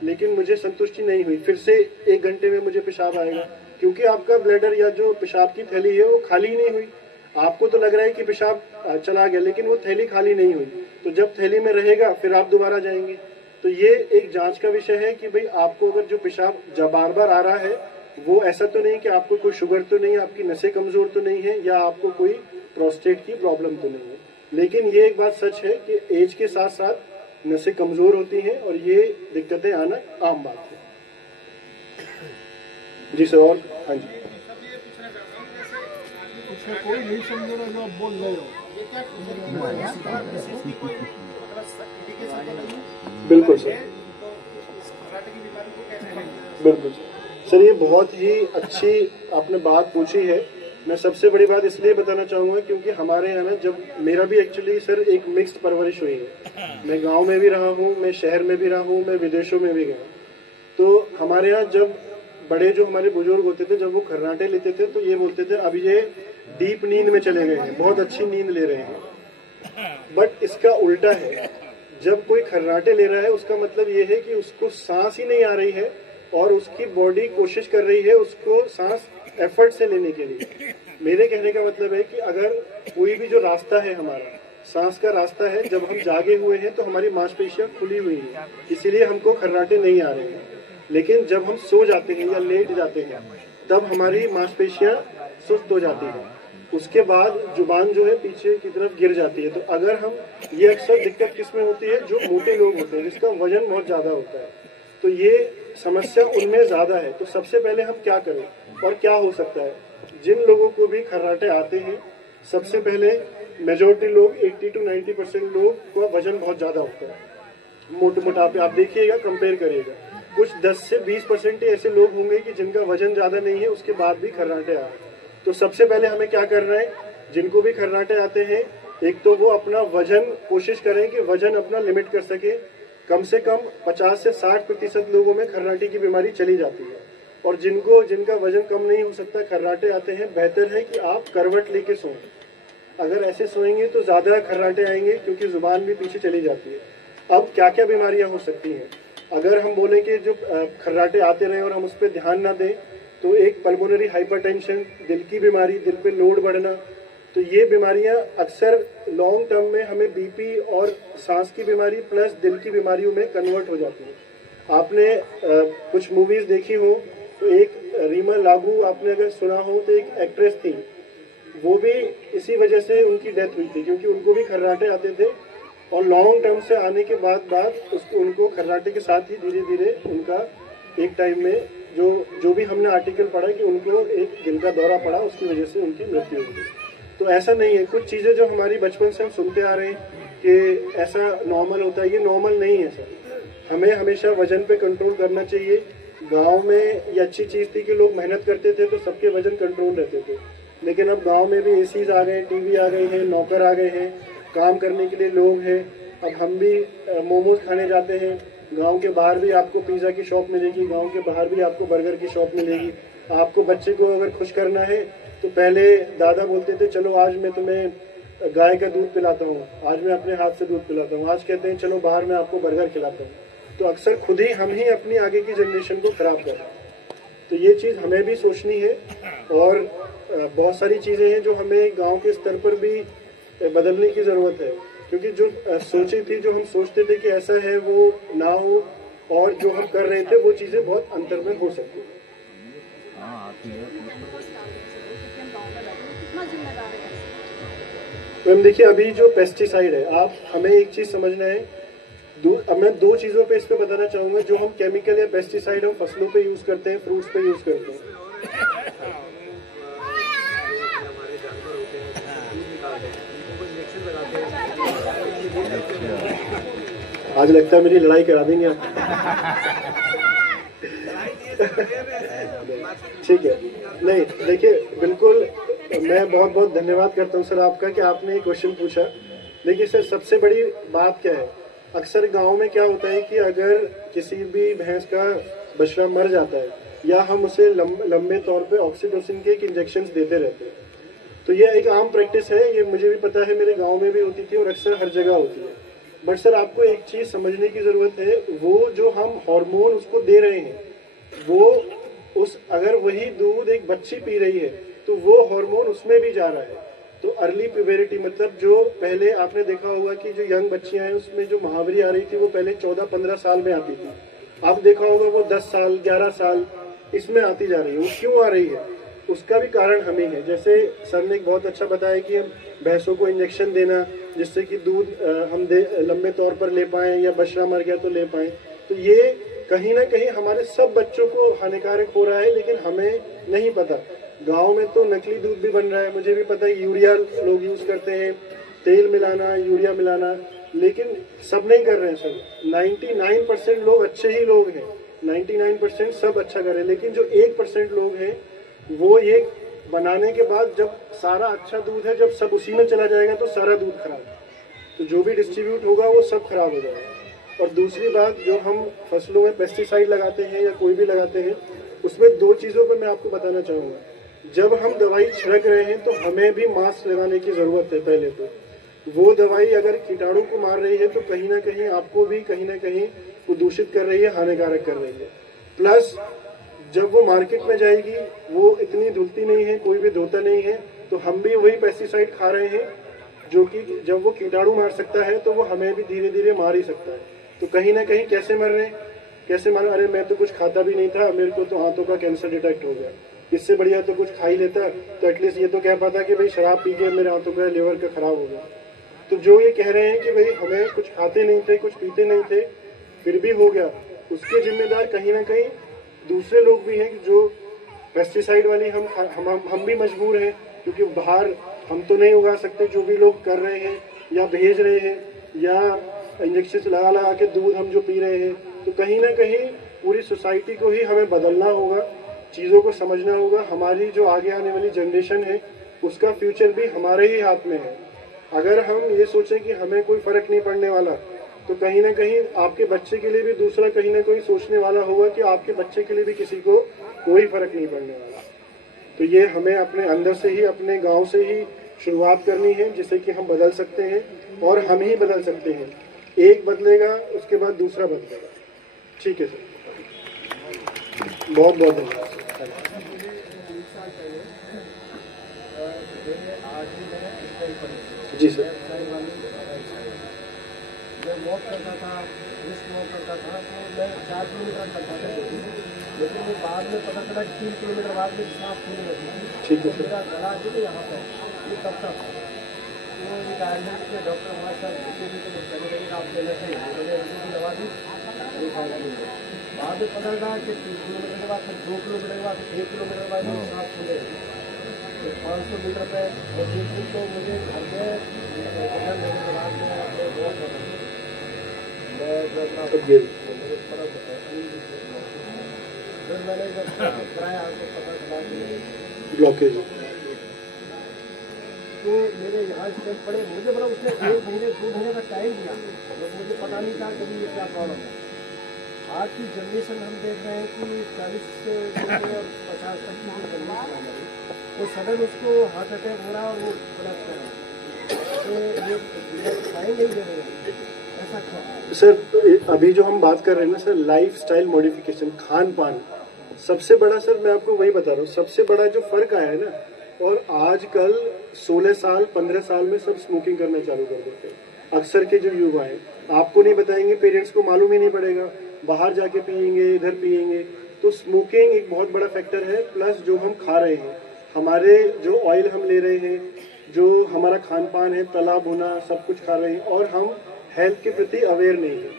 लेकिन मुझे संतुष्टि नहीं हुई, फिर से 1 घंटे में मुझे पेशाब आएगा, क्योंकि आपका ब्लैडर या जो पेशाब की थैली है वो खाली नहीं हुई। आपको तो लग रहा है कि पेशाब चला गया, लेकिन वो थैली खाली नहीं हुई। तो जब थैली में रहेगा फिर आप दोबारा जाएंगे। तो ये एक जांच का विषय है कि भाई आपको अगर जो पेशाब जब बार बार आ रहा है, वो ऐसा तो नहीं कि आपको कोई शुगर तो नहीं, आपकी नसें कमजोर तो नहीं है, या आपको कोई प्रोस्टेट की प्रॉब्लम तो नहीं है। लेकिन ये एक बात सच है कि एज के साथ साथ नसें कमजोर होती हैं और ये दिक्कतें आना आम बात है। जी सर। और हाँ जी, कोई नहीं समझ रहा जो आप बोल रहे हो। बिल्कुल सर, बिल्कुल सर, ये बहुत ही अच्छी आपने बात पूछी है। मैं सबसे बड़ी बात इसलिए बताना चाहूँगा क्योंकि हमारे यहाँ ना, जब मेरा भी एक्चुअली सर एक मिक्स्ड परवरिश हुई है। मैं गांव में भी रहा हूँ, मैं शहर में भी रहा हूँ, मैं विदेशों में भी गया। तो हमारे यहाँ जब बड़े जो हमारे बुजुर्ग होते थे, जब वो खर्राटे लेते थे तो ये बोलते थे अब ये डीप नींद में चले गए हैं, बहुत अच्छी नींद ले रहे हैं। बट इसका उल्टा है, जब कोई खर्राटे ले रहा है उसका मतलब ये है कि उसको सांस ही नहीं आ रही है और उसकी बॉडी कोशिश कर रही है उसको सांस एफर्ट से लेने के लिए। मेरे कहने का मतलब है कि अगर कोई भी जो रास्ता है हमारा सांस का रास्ता है, जब हम जागे हुए हैं तो हमारी मांसपेशियां खुली हुई हैं, इसीलिए हमको खर्राटे नहीं आ रहे हैं। लेकिन जब हम सो जाते हैं या लेट जाते हैं तब हमारी मांसपेशियां सुस्त हो जाती हैं, उसके बाद जुबान जो है पीछे की तरफ गिर जाती है। तो अगर हम ये अक्सर दिक्कत किसमें होती है, जो मोटे लोग होते हैं जिसका वजन बहुत ज्यादा होता है, तो ये समस्या उनमें ज्यादा है। तो सबसे पहले हम क्या करें और क्या हो सकता है, जिन लोगों को भी खर्राटे आते हैं, सबसे पहले मेजोरिटी लोग 80 to 90% लोग का वजन बहुत ज्यादा होता है। मोटापे आप देखिएगा, कंपेयर करिएगा, कुछ 10 से 20% ऐसे लोग होंगे कि जिनका वजन ज्यादा नहीं है, उसके बाद भी खर्राटे आ रहे हैं। तो सबसे पहले हमें क्या करना है, जिनको भी खर्राटे आते हैं, एक तो वो अपना वजन कोशिश करें कि वजन अपना लिमिट कर सके। कम से कम 50 से 60% लोगों में खर्राटे की बीमारी चली जाती है। और जिनका वजन कम नहीं हो सकता, खर्राटे आते हैं, बेहतर है कि आप करवट लेके सोएं। अगर ऐसे सोएंगे तो ज्यादा खर्राटे आएंगे, क्योंकि जुबान भी पीछे चली जाती है। अब क्या क्या बीमारियां हो सकती हैं, अगर हम बोले कि जो खर्राटे आते रहे और हम उस पर ध्यान ना दें, तो एक पल्मोनरी हाइपरटेंशन, दिल की बीमारी, दिल पे लोड बढ़ना, तो ये बीमारियां अक्सर लॉन्ग टर्म में हमें बीपी और सांस की बीमारी प्लस दिल की बीमारियों में कन्वर्ट हो जाती है। आपने कुछ मूवीज देखी हो तो एक रीमा लागू आपने अगर सुना हो तो एक एक्ट्रेस थी, वो भी इसी वजह से उनकी डेथ हुई थी क्योंकि उनको भी खर्राटे आते थे और लॉन्ग टर्म से आने के बाद उसको उनको खर्राटे के साथ ही धीरे धीरे उनका एक टाइम में जो भी हमने आर्टिकल पढ़ा कि उनको एक दिल का दौरा पड़ा, उसकी वजह से उनकी मृत्यु हो गई। तो ऐसा नहीं है, कुछ चीज़ें जो हमारी बचपन से हम सुनते आ रहे हैं कि ऐसा नॉर्मल होता है, ये नॉर्मल नहीं है सर। हमें हमेशा वजन पे कंट्रोल करना चाहिए। गांव में ये अच्छी चीज़ थी कि लोग मेहनत करते थे तो सबके वजन कंट्रोल रहते थे, लेकिन अब गांव में भी एसीज आ गए, टीवी आ गए हैं, नौकर आ गए हैं, काम करने के लिए लोग हैं। अब हम भी मोमोज खाने जाते हैं, गांव के बाहर भी आपको पिज़्ज़ा की शॉप मिलेगी, गांव के बाहर भी आपको बर्गर की शॉप मिलेगी। आपको बच्चे को अगर खुश करना है तो पहले दादा बोलते थे चलो आज मैं तुम्हें गाय का दूध पिलाता हूँ, आज मैं अपने हाथ से दूध पिलाता हूँ, आज कहते हैं चलो बाहर मैं आपको बर्गर खिलाता हूँ। तो अक्सर खुद ही हम ही अपनी आगे की जनरेशन को खराब कर रहे हैं। तो ये चीज़ हमें भी सोचनी है और बहुत सारी चीज़ें हैं जो हमें गांव के स्तर पर भी बदलने की ज़रूरत है, क्योंकि जो सोचे थी, जो हम सोचते थे कि ऐसा है वो ना हो और जो हम कर रहे थे वो चीज़ें बहुत अंतर में हो सकती है। मैम देखिए, अभी जो पेस्टिसाइड है, आप हमें एक चीज़ समझना है, अब मैं दो चीज़ों पे इस पे बताना चाहूँगा। जो हम केमिकल या पेस्टिसाइड हम फसलों पे यूज़ करते हैं, फ्रूट्स पे यूज़ करते हैं, आज लगता है मेरी लड़ाई करा देंगे आप। ठीक है, नहीं देखिए, बिल्कुल मैं बहुत बहुत धन्यवाद करता हूँ सर आपका कि आपने ये क्वेश्चन पूछा। देखिए सर, सबसे बड़ी बात क्या है, अक्सर गांव में क्या होता है कि अगर किसी भी भैंस का बछड़ा मर जाता है या हम उसे लंबे तौर पे ऑक्सीटोसिन के एक इंजेक्शन देते रहते हैं, तो ये एक आम प्रैक्टिस है, ये मुझे भी पता है, मेरे गांव में भी होती थी और अक्सर हर जगह होती है। बट सर आपको एक चीज़ समझने की ज़रूरत है, वो जो हम हार्मोन उसको दे रहे हैं, वो अगर वही दूध एक बच्ची पी रही है तो वो हार्मोन उसमें भी जा रहा है। तो अर्ली प्यूबेरिटी मतलब जो पहले आपने देखा होगा कि जो यंग बच्चियां हैं उसमें जो महावरी आ रही थी वो पहले 14-15 साल में आती थी, आप देखा होगा वो 10 साल 11 साल इसमें आती जा रही है। वो क्यों आ रही है, उसका भी कारण हम ही है। जैसे सर ने बहुत अच्छा बताया कि हम भैंसों को इंजेक्शन देना जिससे कि दूध हम लंबे तौर पर ले पाएँ या बछड़ा मर गया तो ले पाएँ, तो ये कहीं ना कहीं हमारे सब बच्चों को हानिकारक हो रहा है, लेकिन हमें नहीं पता। गांव में तो नकली दूध भी बन रहा है, मुझे भी पता है, यूरिया लोग यूज़ करते हैं, तेल मिलाना, यूरिया मिलाना, लेकिन सब नहीं कर रहे हैं सर। 99% लोग अच्छे ही लोग हैं, 99% सब अच्छा कर रहे हैं, लेकिन जो 1% लोग हैं वो ये बनाने के बाद जब सारा अच्छा दूध है, जब सब उसी में चला जाएगा तो सारा दूध खराब, तो जो भी डिस्ट्रीब्यूट होगा वो सब खराब हो जाएगा। और दूसरी बात, जो हम फसलों में पेस्टिसाइड लगाते हैं या कोई भी लगाते हैं, उसमें दो चीज़ों पर मैं आपको बताना चाहूँगा। जब हम दवाई छिड़क रहे हैं तो हमें भी मास्क लगाने की ज़रूरत है। पहले तो वो दवाई अगर कीटाणु को मार रही है तो कहीं ना कहीं आपको भी कहीं ना कहीं वो दूषित कर रही है, हानिकारक कर रही है। प्लस जब वो मार्केट में जाएगी वो इतनी धुलती नहीं है, कोई भी धोता नहीं है, तो हम भी वही पेस्टिसाइड खा रहे हैं जो कि जब वो कीटाणु मार सकता है तो वो हमें भी धीरे धीरे मार ही सकता है। तो कहीं ना कहीं कैसे मर रहे हैं, कैसे मर, अरे मैं तो कुछ खाता भी नहीं था, मेरे को तो आंतों का कैंसर डिटेक्ट हो गया, इससे बढ़िया तो कुछ खा ही लेता तो एटलीस्ट ये तो कह पाता कि भाई शराब पी के मेरे आंतों का लिवर का खराब हो गया। तो जो ये कह रहे हैं कि भाई हमें कुछ खाते नहीं थे, कुछ पीते नहीं थे, फिर भी हो गया, उसके जिम्मेदार कहीं ना कहीं दूसरे लोग भी हैं। जो पेस्टिसाइड वाली हम भी मजबूर हैं, क्योंकि बाहर हम तो नहीं उगा सकते, जो भी लोग कर रहे हैं या भेज रहे हैं या इंजेक्शन लगा लगा के दूध हम जो पी रहे हैं, तो कहीं ना कहीं पूरी सोसाइटी को ही हमें बदलना होगा, चीज़ों को समझना होगा। हमारी जो आगे आने वाली जनरेशन है उसका फ्यूचर भी हमारे ही हाथ में है। अगर हम ये सोचें कि हमें कोई फ़र्क नहीं पड़ने वाला, तो कहीं ना कहीं आपके बच्चे के लिए भी दूसरा कहीं ना कहीं सोचने वाला होगा कि आपके बच्चे के लिए भी किसी को कोई फ़र्क नहीं पड़ने वाला। तो ये हमें अपने अंदर से ही, अपने गांव से ही शुरुआत करनी है, जिससे कि हम बदल सकते हैं और हम ही बदल सकते हैं। एक बदलेगा उसके बाद दूसरा बदलेगा। ठीक है सर, बहुत बहुत धन्यवाद। आर्टरी में स्टेंट पड़ी। जी सर। साइड वाली राइट साइड जब वॉक करता था, रिस्क वॉक करता था तो मैं 4 किलोमीटर करता था डेली, लेकिन वो बाद में पता चला कि 3 किलोमीटर बाद में सांस फूलने लगी। ठीक है तो मेरा गला जो है यहाँ पर ये कब तक था, तो रिटायरमेंट के डॉक्टर हमारे साथ जितने भी तो कहने लगे कि आप लेना चाहिए, मैंने ऐसी की दवा दी, वो फायदा नहीं है। बाद में पता चला कि 3 किलोमीटर के बाद, फिर 2 किलोमीटर के बाद, फिर 1 किलोमीटर के बाद सांस फूलने लगी। 500 मीटर पे और एक दिन तो मुझे घर में लेने के बाद में अपने वॉक कर रहा था। मैं जब मुझे फर्क होता है, फिर मैंने जब कराया तो पता चला कि ब्लॉकेज। तो मेरे यहाँ स्टेप पड़े, मुझे मतलब उसने 1 महीने 2 महीने का टाइम दिया, तो मुझे पता नहीं था कभी ये क्या प्रॉब्लम है। आज की जनरेशन हम देख रहे हैं कि 40 से लेकर 50 तक की जो जनरेशन है हमारी, वो सडन उसको हार्ट अटैक हो रहा है और वो कोलैप्स कर रहा है। तो ये टाइम नहीं दे रहे हैं, ऐसा क्यों? सर अभी जो हम बात कर रहे हैं ना sir, life style modification, Khan पान, सबसे बड़ा सर मैं आपको वही बता रहा हूँ, सबसे बड़ा जो फर्क आया है ना, और आजकल 16 साल 15 साल में सब स्मोकिंग करना चालू कर देते हैं। अक्सर के जो युवा हैं, आपको नहीं बताएंगे, पेरेंट्स को मालूम ही नहीं पड़ेगा, बाहर जाके पियेंगे, इधर पियेंगे। तो स्मोकिंग एक बहुत बड़ा फैक्टर है, प्लस जो हम खा रहे हैं, हमारे जो ऑयल हम ले रहे हैं, जो हमारा खान पान है, तला भुना सब कुछ खा रहे हैं, और हम हेल्थ के प्रति अवेयर नहीं है।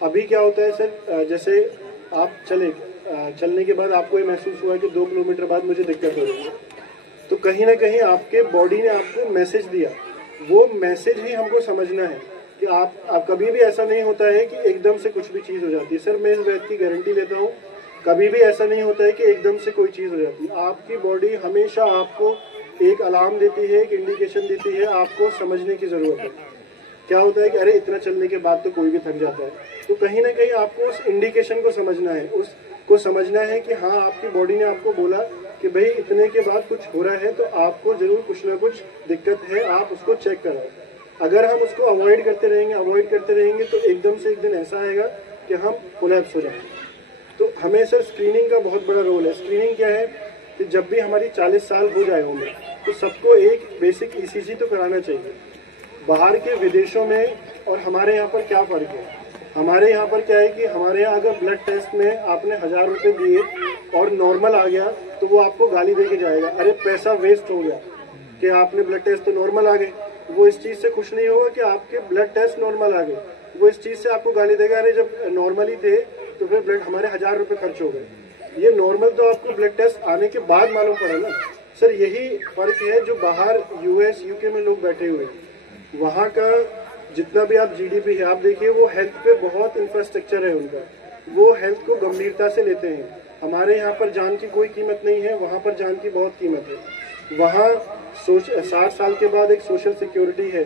अभी क्या होता है सर, जैसे आप चलने के बाद आपको ये महसूस हुआ कि 2 किलोमीटर बाद मुझे दिक्कत हो रही है, तो कहीं ना कहीं आपके बॉडी ने आपको मैसेज दिया। वो मैसेज ही हमको समझना है कि आप कभी भी ऐसा नहीं होता है कि एकदम से कुछ भी चीज़ हो जाती है। सर मैं इस बात की गारंटी लेता हूँ, कभी भी ऐसा नहीं होता है कि एकदम से कोई चीज़ हो जाती है। आपकी बॉडी हमेशा आपको एक अलार्म देती है, एक इंडिकेशन देती है, आपको समझने की ज़रूरत है। क्या होता है कि अरे इतना चलने के बाद तो कोई भी थक जाता है, तो कहीं ना कहीं आपको उस इंडिकेशन को समझना है, उसको समझना है कि हाँ आपकी बॉडी ने आपको बोला कि भाई इतने के बाद कुछ हो रहा है, तो आपको जरूर कुछ ना कुछ दिक्कत है, आप उसको चेक कराओ। अगर हम उसको अवॉइड करते रहेंगे तो एकदम से एक दिन ऐसा आएगा कि हम कोलैप्स हो जाएंगे। तो हमें सर स्क्रीनिंग का बहुत बड़ा रोल है। स्क्रीनिंग क्या है कि जब भी हमारी 40 साल हो जाए उम्र, तो सबको एक बेसिक ECG तो कराना चाहिए। बाहर के विदेशों में और हमारे यहाँ पर क्या फ़र्क है? हमारे यहाँ पर क्या है कि हमारे यहाँ अगर ब्लड टेस्ट में आपने 1000 रुपये दिए और नॉर्मल आ गया, तो वो आपको गाली दे के जाएगा, अरे पैसा वेस्ट हो गया कि आपने ब्लड टेस्ट तो नॉर्मल आ गए। वो इस चीज़ से खुश नहीं होगा कि आपके ब्लड टेस्ट नॉर्मल आ गए, वो इस चीज़ से आपको गाली देगा, अरे जब नॉर्मली थे तो फिर ब्लड हमारे 1000 रुपये खर्च हो गए। ये नॉर्मल तो आपको ब्लड टेस्ट आने के बाद मालूम पड़ा ना सर। यही फ़र्क है जो बाहर US UK में लोग बैठे हुए हैं, वहाँ का जितना भी आप GDP है, आप देखिए वो हेल्थ पे बहुत इंफ्रास्ट्रक्चर है उनका, वो हेल्थ को गंभीरता से लेते हैं। हमारे यहाँ पर जान की कोई कीमत नहीं है, वहाँ पर जान की बहुत कीमत है। वहाँ 60 साल के बाद एक सोशल सिक्योरिटी है,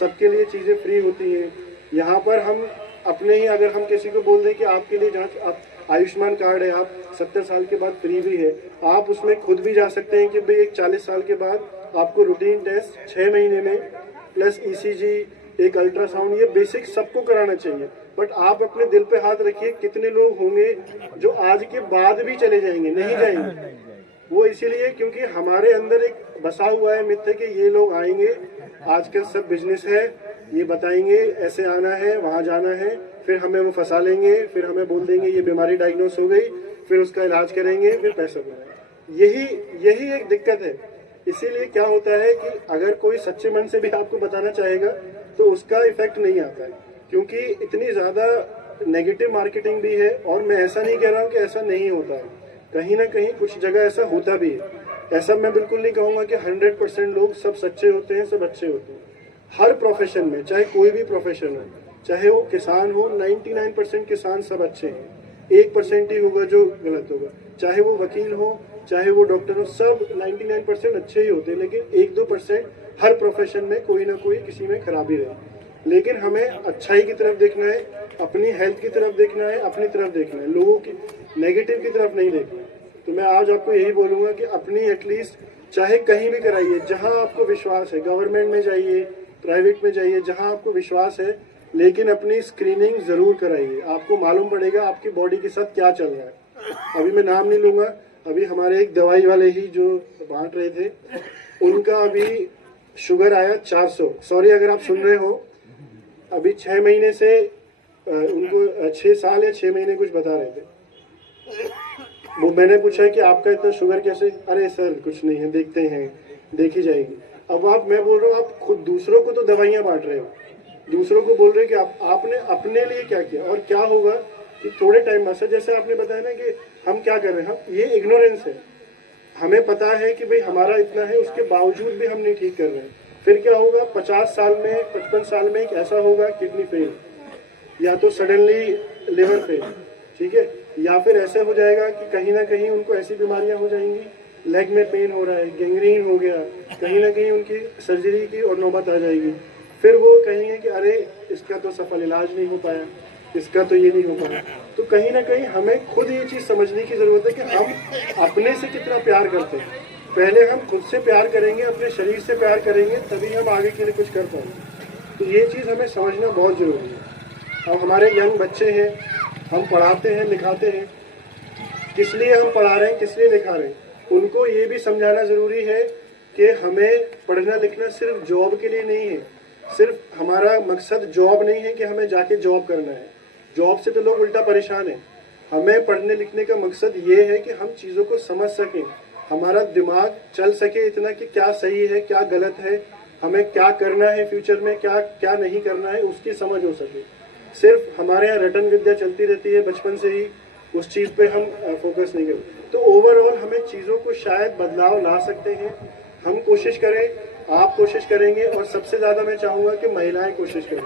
सबके लिए चीज़ें फ्री होती हैं। यहाँ पर हम अपने ही, अगर हम किसी को बोल दें कि आपके लिए जांच, आप आयुष्मान कार्ड है, आप 70 साल के बाद फ्री भी है, आप उसमें खुद भी जा सकते हैं कि भाई एक 40 साल के बाद आपको रूटीन टेस्ट 6 महीने में प्लस ECG, एक अल्ट्रासाउंड, ये बेसिक सबको कराना चाहिए। बट आप अपने दिल पे हाथ रखिए, कितने लोग होंगे जो आज के बाद भी चले जाएंगे? नहीं जाएंगे। वो इसीलिए क्योंकि हमारे अंदर एक बसा हुआ है मिथ है कि ये लोग आएंगे, आजकल सब बिजनेस है, ये बताएंगे ऐसे आना है, वहाँ जाना है, फिर हमें वो फंसा लेंगे, फिर हमें बोल देंगे ये बीमारी डायग्नोस हो गई, फिर उसका इलाज करेंगे, फिर पैसा मिलेगा। यही एक दिक्कत है। इसीलिए क्या होता है कि अगर कोई सच्चे मन से भी आपको बताना चाहेगा तो उसका इफेक्ट नहीं आता है, क्योंकि इतनी ज़्यादा नेगेटिव मार्केटिंग भी है। और मैं ऐसा नहीं कह रहा हूँ कि ऐसा नहीं होता है, कहीं ना कहीं कुछ जगह ऐसा होता भी है। ऐसा मैं बिल्कुल नहीं कहूँगा कि 100% लोग सब सच्चे होते हैं, सब अच्छे होते हैं। हर प्रोफेशन में, चाहे कोई भी प्रोफेशन हो, चाहे वो किसान हो, 99% किसान सब अच्छे हैं, 1% ही होगा जो गलत होगा। चाहे वो वकील हो, चाहे वो डॉक्टर हो, सब 99% अच्छे ही होते हैं, लेकिन 1-2% हर प्रोफेशन में कोई ना कोई किसी में खराबी रहे। लेकिन हमें अच्छाई की तरफ देखना है, अपनी हेल्थ की तरफ देखना है, अपनी तरफ देखना है, लोगों की नेगेटिव की तरफ नहीं देखना। तो मैं आज आपको यही बोलूँगा कि अपनी एटलीस्ट चाहे कहीं भी कराइए, जहाँ आपको विश्वास है, गवर्नमेंट में जाइए, प्राइवेट में जाइए, जहाँ आपको विश्वास है, लेकिन अपनी स्क्रीनिंग ज़रूर कराइए। आपको मालूम पड़ेगा आपकी बॉडी के साथ क्या चल रहा है। अभी मैं नाम नहीं लूँगा, अभी हमारे एक दवाई वाले ही जो बांट रहे थे, उनका अभी शुगर आया 400। सॉरी अगर आप सुन रहे हो, अभी 6 महीने से उनको 6 साल या 6 महीने कुछ बता रहे थे। वो मैंने पूछा कि आपका इतना शुगर कैसे? अरे सर कुछ नहीं है, देखते हैं, देखी जाएगी। अब मैं बोल रहा हूँ, आप खुद दूसरों को तो दवाइयाँ बांट रहे हो, दूसरों को बोल रहे हो कि आपने अपने लिए क्या किया और क्या होगा कि थोड़े टाइम बाद से, जैसे आपने बताया ना कि हम क्या कर रहे हैं, हम ये इग्नोरेंस है। हमें पता है कि भाई हमारा इतना है, उसके बावजूद भी हम नहीं ठीक कर रहे हैं। फिर क्या होगा, 50 साल में 55 साल में एक ऐसा होगा किडनी फेल, या तो सडनली लिवर फेल, ठीक है, या फिर ऐसे हो जाएगा कि कहीं ना कहीं उनको ऐसी बीमारियां हो जाएंगी, लेग में पेन हो रहा है, गैंग्रीन हो गया, कहीं ना कहीं उनकी सर्जरी की और नौबत आ जाएगी। फिर वो कहेंगे कि अरे इसका तो सफल इलाज नहीं हो पाया, इसका तो ये नहीं हो पाया। तो कहीं ना कहीं हमें खुद ये चीज़ समझने की ज़रूरत है कि हम अपने से कितना प्यार करते हैं। पहले हम खुद से प्यार करेंगे, अपने शरीर से प्यार करेंगे, तभी हम आगे के लिए कुछ कर पाएंगे। तो ये चीज़ हमें समझना बहुत ज़रूरी है। अब हमारे यंग बच्चे हैं, हम पढ़ाते हैं, लिखाते हैं, किस लिए हम पढ़ा रहे हैं, किस लिए लिखा रहे हैं, उनको ये भी समझाना ज़रूरी है कि हमें पढ़ना लिखना सिर्फ जॉब के लिए नहीं है। सिर्फ हमारा मकसद जॉब नहीं है कि हमें जाके जॉब करना है, जॉब से तो लोग उल्टा परेशान हैं। हमें पढ़ने लिखने का मकसद ये है कि हम चीज़ों को समझ सकें, हमारा दिमाग चल सके इतना कि क्या सही है, क्या गलत है, हमें क्या करना है फ्यूचर में, क्या क्या नहीं करना है, उसकी समझ हो सके। सिर्फ हमारे यहाँ रटन विद्या चलती रहती है बचपन से ही, उस चीज़ पे हम फोकस नहीं करते। तो ओवरऑल हमें चीज़ों को शायद बदलाव ला सकते हैं। हम कोशिश करें, आप कोशिश करेंगे, और सबसे ज़्यादा मैं चाहूँगा कि महिलाएं कोशिश करें,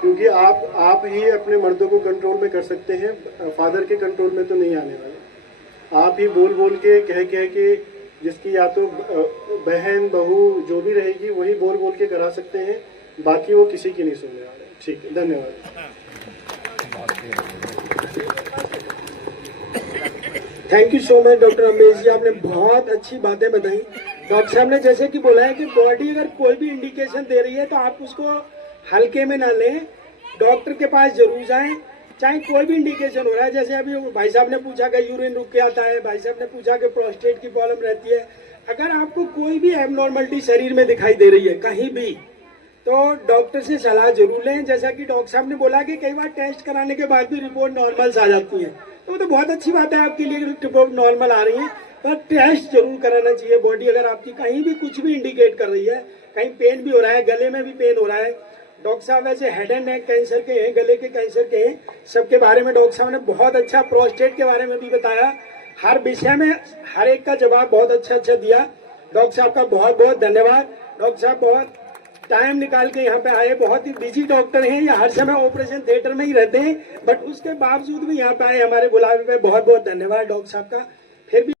क्योंकि आप ही अपने मर्दों को कंट्रोल में कर सकते हैं, फादर के कंट्रोल में तो नहीं आने वाले। आप ही बोल बोल के कह के जिसकी या तो बहन बहू जो भी रहेगी वही बोल बोल के करा सकते हैं, बाकी वो किसी की नहीं सुनने वाले। ठीक है, धन्यवाद। Thank you so much doctor Ambesh ji, आपने बहुत अच्छी बातें बताई। डॉक्टर साहब ने जैसे कि बोला है कि बॉडी अगर कोई भी इंडिकेशन दे रही है तो आप उसको हल्के में ना लें, डॉक्टर के पास जरूर जाएं, चाहे कोई भी इंडिकेशन हो रहा है। जैसे अभी भाई साहब ने पूछा कि यूरिन रुक के आता है, भाई साहब ने पूछा कि प्रोस्टेट की प्रॉब्लम रहती है। अगर आपको कोई भी एबनॉर्मलिटी शरीर में दिखाई दे रही है कहीं भी, तो डॉक्टर से सलाह जरूर लें। जैसा कि डॉक्टर साहब ने बोला कि कई बार टेस्ट कराने के बाद भी रिपोर्ट नॉर्मल आ जाती है, तो बहुत अच्छी बात है आपके लिए रिपोर्ट नॉर्मल आ रही है, पर टेस्ट जरूर कराना चाहिए। बॉडी अगर आपकी कहीं भी कुछ भी इंडिकेट कर रही है, कहीं पेन भी हो रहा है, गले में भी पेन हो रहा है, डॉक्टर साहब वैसे हेड एंड नेक कैंसर के हैं, गले के कैंसर के हैं, सबके बारे में डॉक्टर साहब ने बहुत अच्छा, प्रोस्टेट के बारे में भी बताया, हर विषय में हर एक का जवाब बहुत अच्छा दिया। डॉक्टर साहब का बहुत बहुत धन्यवाद। डॉक्टर साहब बहुत टाइम निकाल के यहाँ पे आए, बहुत ही बिजी डॉक्टर हैं, या हर समय ऑपरेशन थिएटर में ही रहते हैं, बट उसके बावजूद भी यहाँ पे आए हमारे बुलावे पे। बहुत बहुत धन्यवाद डॉक्टर साहब का। फिर भी